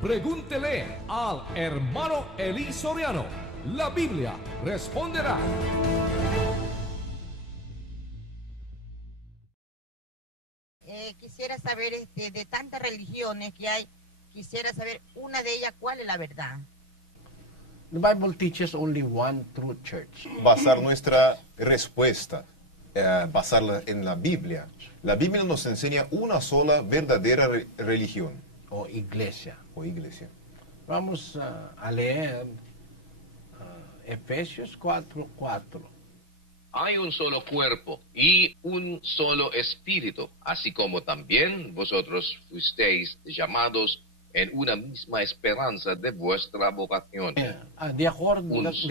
Pregúntele al hermano Eli Soriano. La Biblia responderá. Quisiera saber, de tantas religiones que hay, quisiera saber una de ellas, ¿cuál es la verdad? The Bible teaches only one true church. Basar nuestra respuesta, basarla en la Biblia. La Biblia nos enseña una sola verdadera religión O iglesia. o iglesia. Vamos a leer Efesios 4:4. Hay un solo cuerpo y un solo espíritu, así como también vosotros fuisteis llamados en una misma esperanza de vuestra vocación. De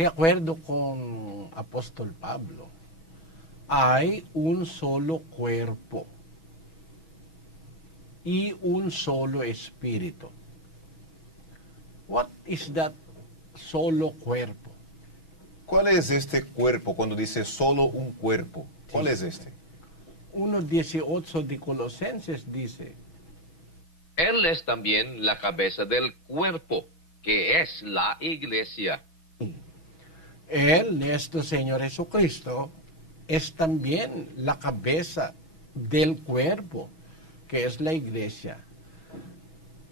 acuerdo con Apóstol Pablo, hay un solo cuerpo y un solo espíritu. What is that solo cuerpo? ¿Cuál es este cuerpo cuando dice solo un cuerpo? ¿Cuál es este? 1:18 de Colosenses dice, Él es también la cabeza del cuerpo, que es la iglesia. Él, nuestro Señor Jesucristo, es también la cabeza del cuerpo, que es la iglesia.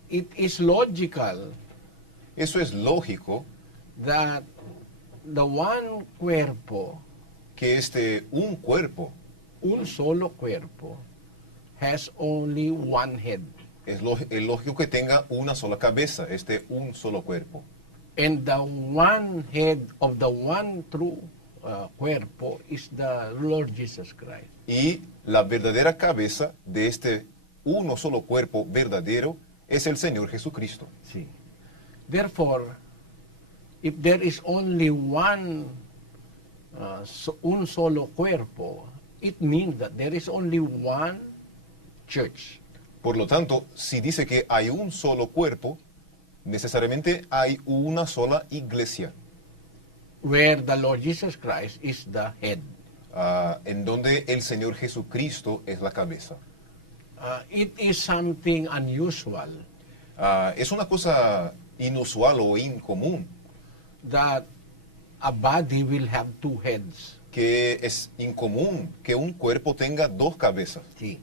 It is logical Eso es lógico that the one cuerpo, que un cuerpo, un solo cuerpo, has only one head. es lógico que tenga una sola cabeza, un solo cuerpo. And the one head of the one true cuerpo is the Lord Jesus Christ. Y la verdadera cabeza de uno solo cuerpo verdadero es el Señor Jesucristo. Sí. Therefore, if there is only un solo cuerpo, it means that there is only one church. Por lo tanto, si dice que hay un solo cuerpo, necesariamente hay una sola iglesia, Where the Lord Jesus Christ is the head. en donde el Señor Jesucristo es la cabeza. It is something unusual Es una cosa inusual o incomún, that a body will have two heads. que es incomún que un cuerpo tenga dos cabezas. Sí.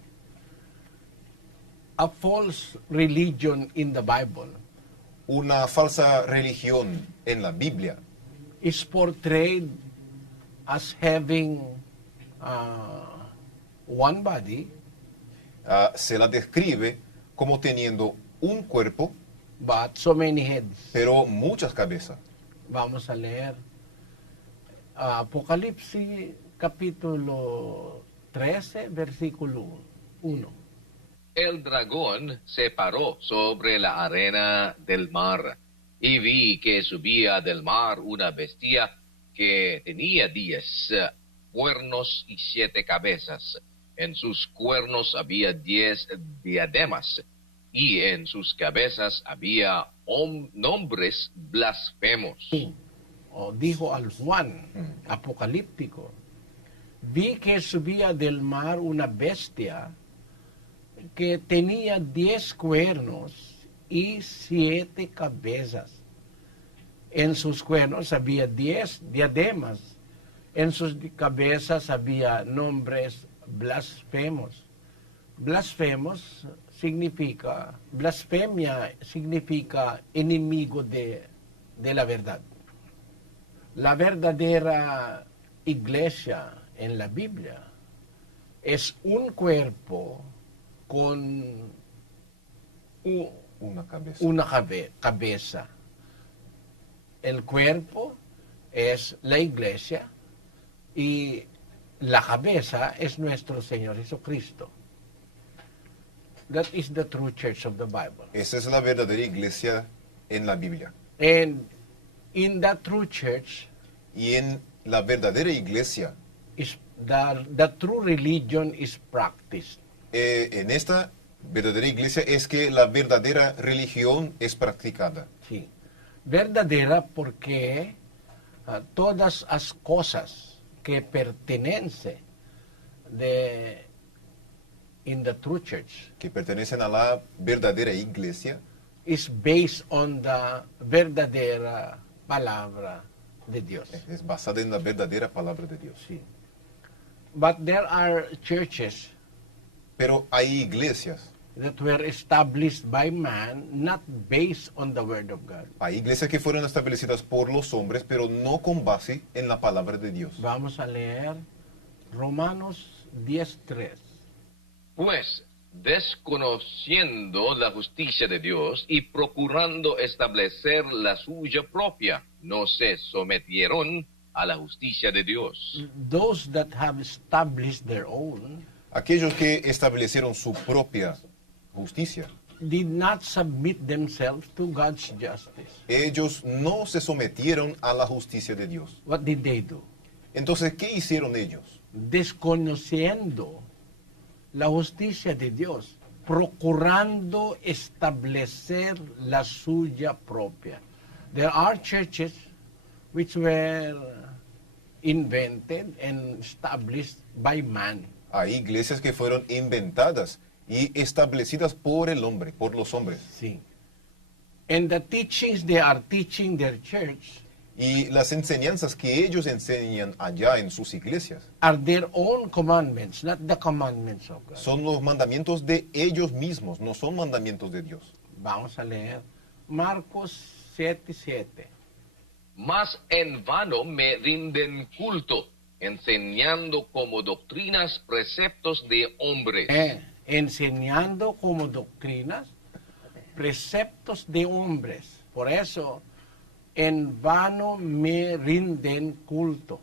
A false religion in the Bible Una falsa religión en la Biblia is portrayed as having one body, se la describe como teniendo un cuerpo, but so many heads. pero muchas cabezas. Vamos a leer Apocalipsis capítulo 13, versículo 1. El dragón se paró sobre la arena del mar, y vi que subía del mar una bestia que tenía 10 cuernos y 7 cabezas. En sus cuernos había 10 diademas, y en sus cabezas había nombres blasfemos. O dijo al Juan apocalíptico, vi que subía del mar una bestia que tenía 10 cuernos y 7 cabezas. En sus cuernos había 10 diademas, en sus cabezas había nombres blasfemos. Blasfemos significa, blasfemia significa enemigo de la verdad. La verdadera iglesia en la Biblia es un cuerpo con Una cabeza. una cabeza. El cuerpo es la iglesia y la cabeza es nuestro Señor Jesucristo. That is the true church of the Bible. Esa es la verdadera iglesia en la Biblia. And in that true church, Y en la verdadera iglesia, is the true religion is practiced. en esta verdadera iglesia es que la verdadera religión es practicada. Sí. Verdadera porque todas las cosas que pertenecen in the true church Que pertenecen a la verdadera iglesia, is based on the verdadera palabra de Dios. Es basada en la verdadera palabra de Dios. Sí. But there are churches Pero hay iglesias, that were established by man, not based on the word of God. hay iglesias que fueron establecidas por los hombres, pero no con base en la palabra de Dios. Vamos a leer Romanos 10:3. Pues, desconociendo la justicia de Dios y procurando establecer la suya propia, no se sometieron a la justicia de Dios. Those that have established their own Aquellos que establecieron su propia justicia, did not submit themselves to God's justice. ellos no se sometieron a la justicia de Dios. What did they do? Entonces, ¿qué hicieron ellos? Desconociendo la justicia de Dios, procurando establecer la suya propia. There are churches which were invented and established by man. Hay iglesias que fueron inventadas y establecidas por el hombre, por los hombres. Sí. And the teachings they are teaching their church Y las enseñanzas que ellos enseñan allá en sus iglesias are their own commandments, not the commandments of God. son los mandamientos de ellos mismos, no son mandamientos de Dios. Vamos a leer Marcos 7:7. Mas en vano me rinden culto, enseñando como doctrinas preceptos de hombres. Enseñando como doctrinas preceptos de hombres. Por eso, en vano me rinden culto.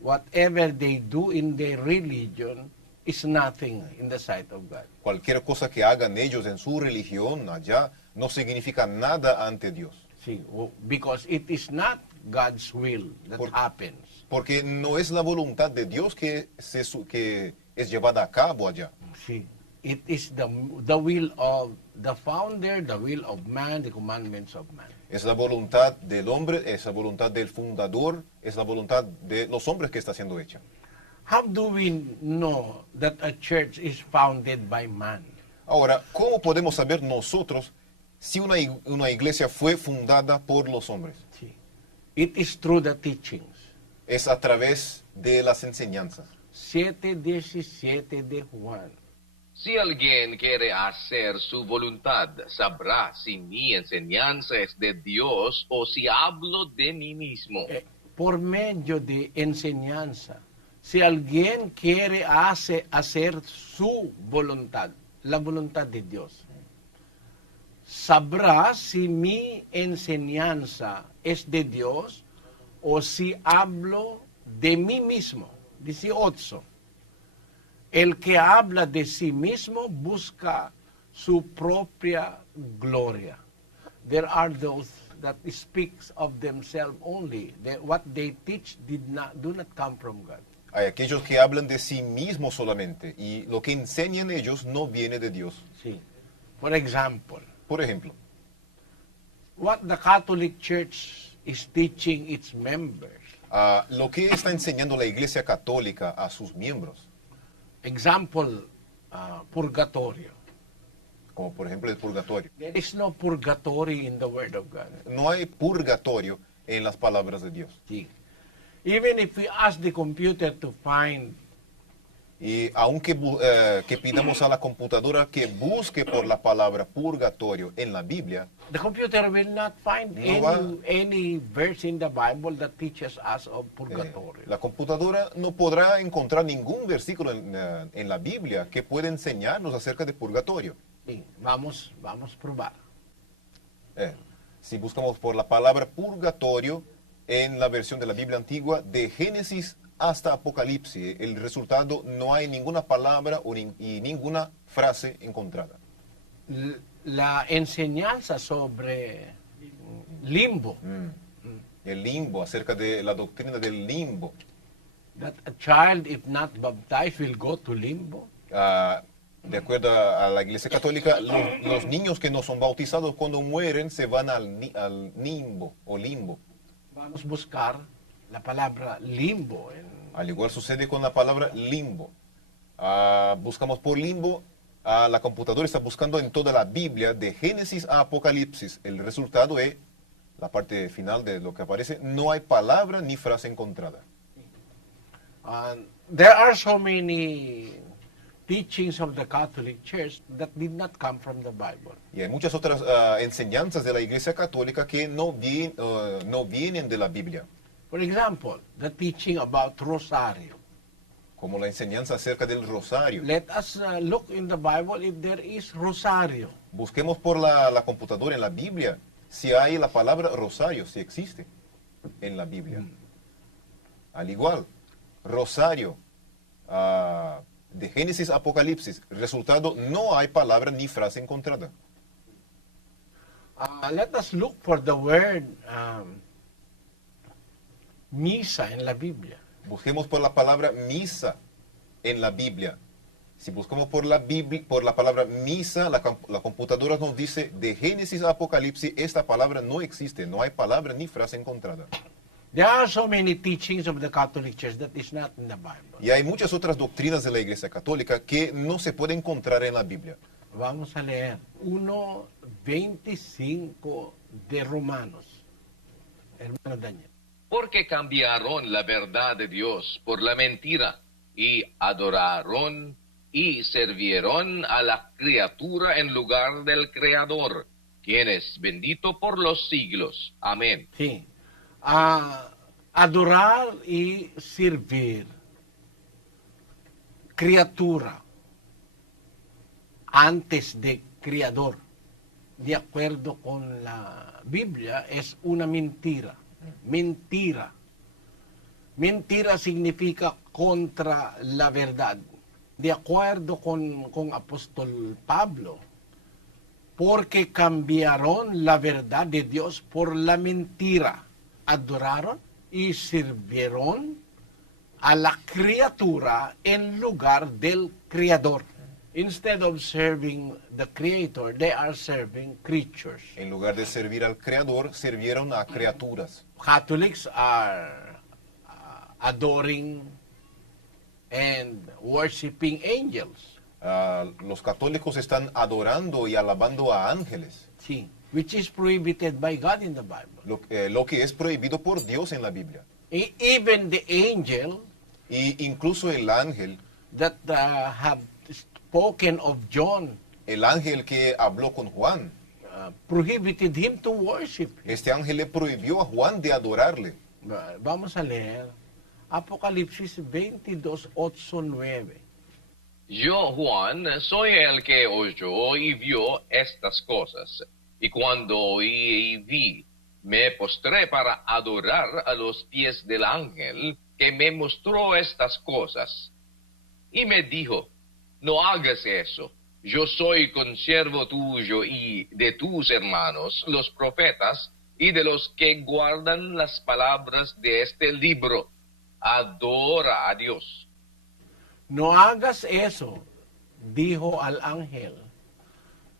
Whatever they do in their religion is nothing in the sight of God. Cualquier cosa que hagan ellos en su religión allá no significa nada ante Dios. See, because it is not God's will that happens. Porque no es la voluntad de Dios que es llevada a cabo allá. See, it is the will of the founder, the will of man, the commandments of man. Es la voluntad del hombre, es la voluntad del fundador, es la voluntad de los hombres que está siendo hecha. How do we know that a church is founded by man? Ahora, ¿cómo podemos saber nosotros si una iglesia fue fundada por los hombres? See, it is through the teachings. Es a través de las enseñanzas. 7:17 de Juan. Si alguien quiere hacer su voluntad, sabrá si mi enseñanza es de Dios o si hablo de mí mismo. Por medio de enseñanza, si alguien quiere hacer su voluntad, la voluntad de Dios, sabrá si mi enseñanza es de Dios o si hablo de mí mismo. 18. El que habla de sí mismo busca su propia gloria. There are those that speaks of themselves only. What they teach do not come from God. Hay aquellos que hablan de sí mismos solamente y lo que enseñan ellos no viene de Dios. Sí. For example, Por ejemplo, what the Catholic Church is teaching its members. lo que está enseñando la Iglesia Católica a sus miembros, Example, purgatorio. como por ejemplo el purgatorio. There is no purgatory in the Word of God. No hay purgatorio en las palabras de Dios. Sí. Even if we ask the computer to find Y aunque que pidamos a la computadora que busque por la palabra purgatorio en la Biblia, the computer will not find No va. any verse in the Bible that teaches us of purgatory. la computadora no podrá encontrar ningún versículo en la Biblia que pueda enseñarnos acerca de purgatorio. Sí, vamos a probar. Si buscamos por la palabra purgatorio en la versión de la Biblia antigua, de Génesis hasta Apocalipsis, el resultado no hay ninguna palabra y ninguna frase encontrada. La enseñanza sobre limbo, El limbo, acerca de la doctrina del limbo. that a child, if not baptized, will go to limbo. De acuerdo a la Iglesia Católica, los niños que no son bautizados cuando mueren se van al limbo o limbo. Vamos a buscar la palabra limbo. Al igual sucede con la palabra limbo. Buscamos por limbo La computadora está buscando en toda la Biblia, de Génesis a Apocalipsis. El resultado es, la parte final de lo que aparece, no hay palabra ni frase encontrada. There are so many teachings of the Catholic Church that did not come from the Bible. Y hay muchas otras enseñanzas de la Iglesia Católica que no vienen de la Biblia, For example, the teaching about Rosario. como la enseñanza acerca del rosario. Let us look in the Bible if there is Rosario. Busquemos por la computadora en la Biblia si hay la palabra rosario, si existe en la Biblia. Al igual, rosario, de Génesis a Apocalipsis, resultado, no hay palabra ni frase encontrada. Let us look for the word misa en la Biblia. Busquemos por la palabra misa en la Biblia. Si buscamos por la palabra misa, la computadora nos dice de Génesis a Apocalipsis, esta palabra no existe, no hay palabra ni frase encontrada. There are so many teachings of the Catholic Church that is not in the Bible. Y hay muchas otras doctrinas de la Iglesia Católica que no se pueden encontrar en la Biblia. Vamos a leer 1:25 de Romanos. Hermano Daniel. Porque cambiaron la verdad de Dios por la mentira, y adoraron y sirvieron a la criatura en lugar del Creador, quien es bendito por los siglos. Amén. Sí. Adorar y servir criatura antes de Creador, de acuerdo con la Biblia, es una mentira. Mentira. Mentira significa contra la verdad. De acuerdo con apóstol Pablo, porque cambiaron la verdad de Dios por la mentira. Adoraron y sirvieron a la criatura en lugar del Creador. Instead of serving the Creator, they are serving creatures. En lugar de servir al Creador, sirvieron a criaturas. Catholics are adoring and worshiping angels. Los católicos están adorando y alabando a ángeles, Sí, which is prohibited by God in the Bible. lo que es prohibido por Dios en la Biblia. Even the angel Y incluso el ángel, that have spoken of John el ángel que habló con Juan, prohibited him to worship him. este ángel le prohibió a Juan de adorarle. Vamos a leer Apocalipsis 22:8-9. Yo, Juan, soy el que oyó y vio estas cosas. Y cuando oí y vi, me postré para adorar a los pies del ángel que me mostró estas cosas. Y me dijo, no hagas eso. Yo soy consiervo tuyo y de tus hermanos, los profetas, y de los que guardan las palabras de este libro. Adora a Dios. No hagas eso, dijo al ángel.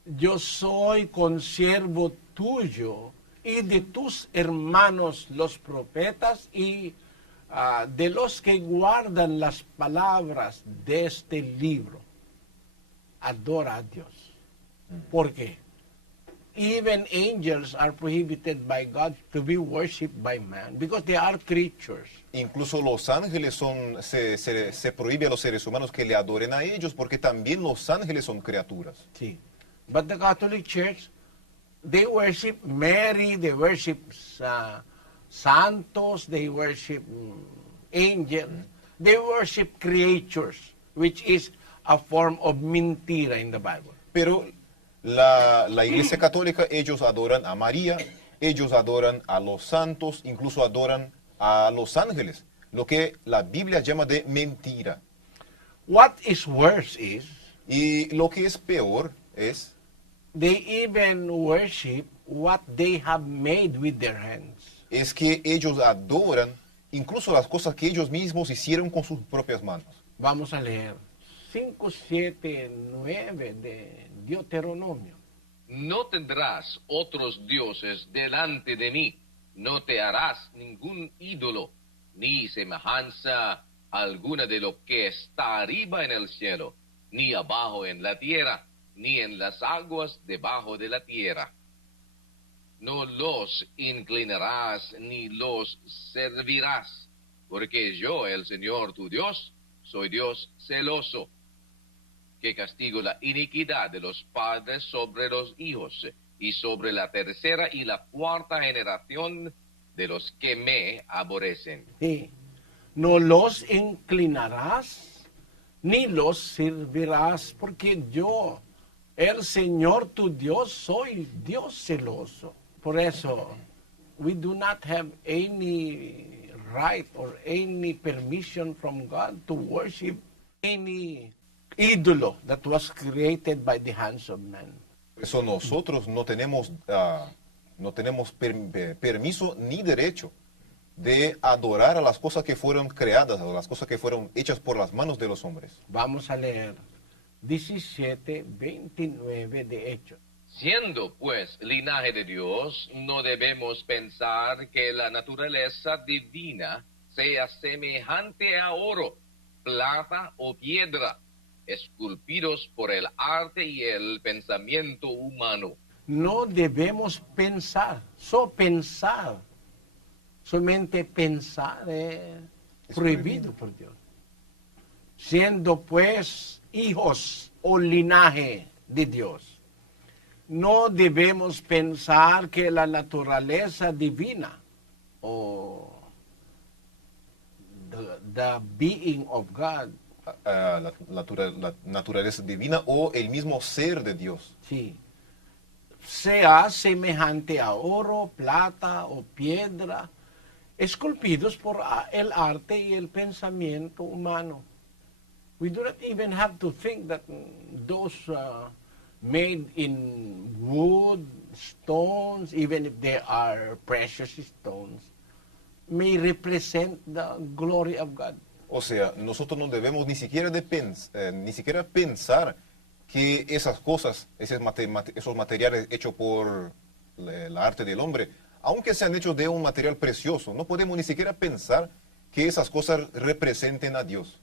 Yo soy consiervo tuyo y de tus hermanos los profetas y de los que guardan las palabras de este libro. Adora a Dios. ¿Por qué? Even angels are prohibited by God to be worshipped by man because they are creatures. Incluso los ángeles se prohíbe a los seres humanos que le adoren a ellos porque también los ángeles son criaturas. Sí. But the Catholic Church, they worship Mary, they worship santos, they worship angels, they worship creatures, which is a form of mentira in the Bible. Pero la Iglesia Católica, ellos adoran a María, ellos adoran a los santos, incluso adoran a los ángeles, lo que la Biblia llama de mentira. What is worse is, Y lo que es peor es, they even worship what they have made with their hands. es que ellos adoran incluso las cosas que ellos mismos hicieron con sus propias manos. Vamos a leer 5, 7, 9 de Deuteronomio. No tendrás otros dioses delante de mí, no te harás ningún ídolo, ni semejanza alguna de lo que está arriba en el cielo, ni abajo en la tierra, ni en las aguas debajo de la tierra. No los inclinarás ni los servirás, porque yo, el Señor tu Dios, soy Dios celoso, que castigo la iniquidad de los padres sobre los hijos, y sobre la tercera y la cuarta generación de los que me aborrecen. Sí. No los inclinarás ni los servirás, porque yo, el Señor tu Dios, soy Dios celoso. Por eso, we do not have any right or any permission from God to worship any ídolo that was created by the hands of man. Por eso nosotros no tenemos, permiso ni derecho de adorar a las cosas que fueron creadas, a las cosas que fueron hechas por las manos de los hombres. Vamos a leer 17:29 de Hechos. Siendo pues linaje de Dios, no debemos pensar que la naturaleza divina sea semejante a oro, plata o piedra, esculpidos por el arte y el pensamiento humano. No debemos pensar, pensar. Solamente pensar es prohibido por Dios. Siendo pues hijos o linaje de Dios, no debemos pensar que la naturaleza divina o the being of God, La naturaleza divina o el mismo ser de Dios sí, sea semejante a oro, plata o piedra, esculpidos por el arte y el pensamiento humano. We do not even have to think that those made in wood, stones, even if they are precious stones, may represent the glory of God. O sea, nosotros no debemos ni siquiera pensar que esas cosas, esos materiales hechos por la arte del hombre, aunque sean hechos de un material precioso, no podemos ni siquiera pensar que esas cosas representen a Dios.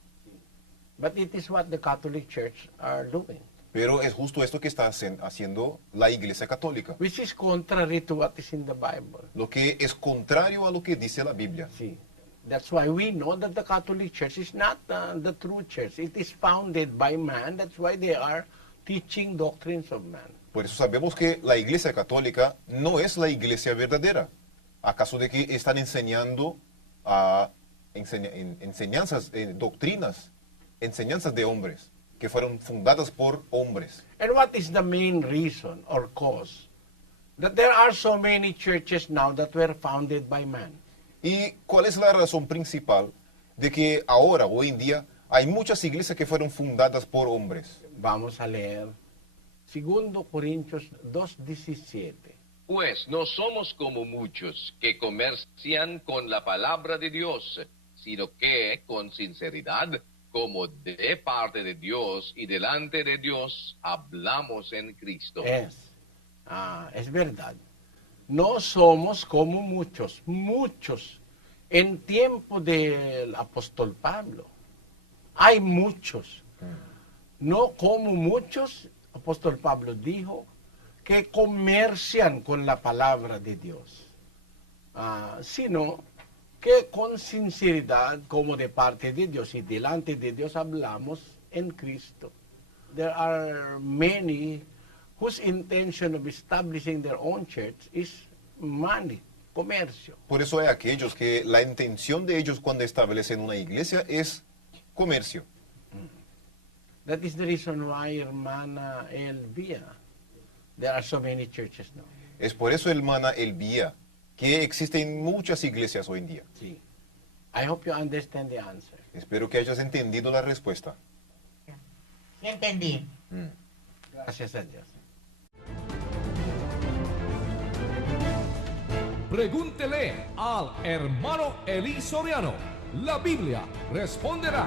But it is what the Catholic Church are doing, Pero es justo esto que está haciendo la Iglesia Católica, which is contrary to what is in the Bible. lo que es contrario a lo que dice la Biblia. See, that's why we know that the Catholic Church is not the true church. It is founded by man. That's why they are teaching doctrines of man. Por eso sabemos que la Iglesia Católica no es la Iglesia verdadera. ¿Acaso de que están enseñando enseñanzas, doctrinas, enseñanzas de hombres que fueron fundadas por hombres? And what is the main reason or cause that there are so many churches now that were founded by man? ¿Y cuál es la razón principal de que ahora, hoy en día, hay muchas iglesias que fueron fundadas por hombres? Vamos a leer 2 Corintios 2:17. Pues no somos como muchos que comercian con la palabra de Dios, sino que con sinceridad, como de parte de Dios y delante de Dios, hablamos en Cristo. Es verdad. No somos como muchos. En tiempo del apóstol Pablo, hay muchos. No como muchos, apóstol Pablo dijo, que comercian con la palabra de Dios, sino que con sinceridad, como de parte de Dios y delante de Dios, hablamos en Cristo. There are many whose intention of establishing their own church is money, comercio. Por eso hay aquellos que la intención de ellos cuando establecen una iglesia es comercio. That is the reason why, hermana Elvia, there are so many churches now. Es por eso, hermana Elvia, que existen muchas iglesias hoy en día. Sí. I hope you understand the answer. Espero que hayas entendido la respuesta. Sí entendí. Gracias a Dios. Pregúntele al hermano Eli Soriano. La Biblia responderá.